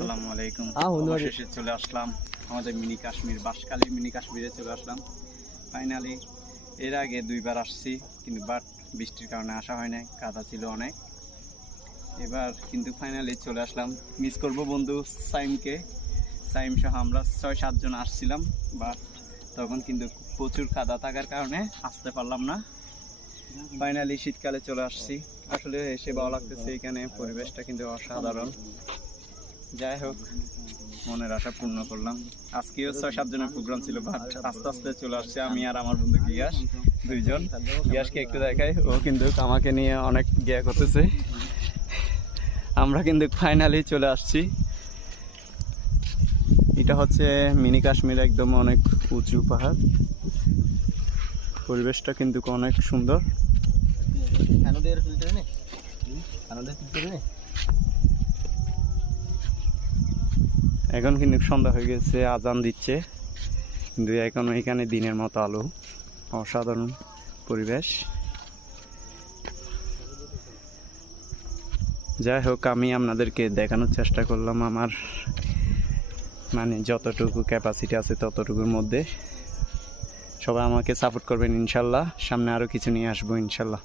আসসালামু আলাইকুম। অবশেষে চলে আসলাম আমাদের মিনি কাশ্মীর, বাঁশখালী মিনি কাশ্মীরে চলে আসলাম ফাইনালি। এর আগে দুইবার আসছি কিন্তু বৃষ্টির কারণে আসা হয় নাই, কাদা ছিল অনেক। এবার কিন্তু ফাইনালি চলে আসলাম। মিস করব বন্ধু সাইমকে, সাইম সহ আমরা 6-7 জন আসছিলাম, বাট তখন কিন্তু প্রচুর কাদা থাকার কারণে আসতে পারলাম না। ফাইনালি শীতকালে চলে আসছি। আসলে এসে ভালো লাগতেছে, এখানে পরিবেশটা কিন্তু অসাধারণ। যাই হোক, মনের আশা পূর্ণ করলাম। আজকেও 6-7 জনের প্রোগ্রাম ছিল, বাট আস্তে আস্তে চলে আসছে আমি আর আমার বন্ধু গিয়াস, দুইজন। গিয়াসকে একটু দেখাই, ও কিন্তু আমাকে নিয়ে অনেক গিয়া করতেছে। আমরা কিন্তু ফাইনালি চলে আসছি। এটা হচ্ছে মিনি কাশ্মীর, একদম অনেক উঁচু পাহাড়। পরিবেশটা কিন্তু অনেক সুন্দর। এখন কিন্তু সন্ধ্যা হয়ে গেছে, আজান দিচ্ছে, কিন্তু এখন এখানে দিনের মতো আলো। অসাধারণ পরিবেশ। যাই হোক, আমি আপনাদেরকে দেখানোর চেষ্টা করলাম আমার যতটুকু ক্যাপাসিটি আছে ততটুকুর মধ্যে। সবাই আমাকে সাপোর্ট করবেন ইনশাল্লাহ। সামনে আরও কিছু নিয়ে আসবো ইনশাল্লাহ।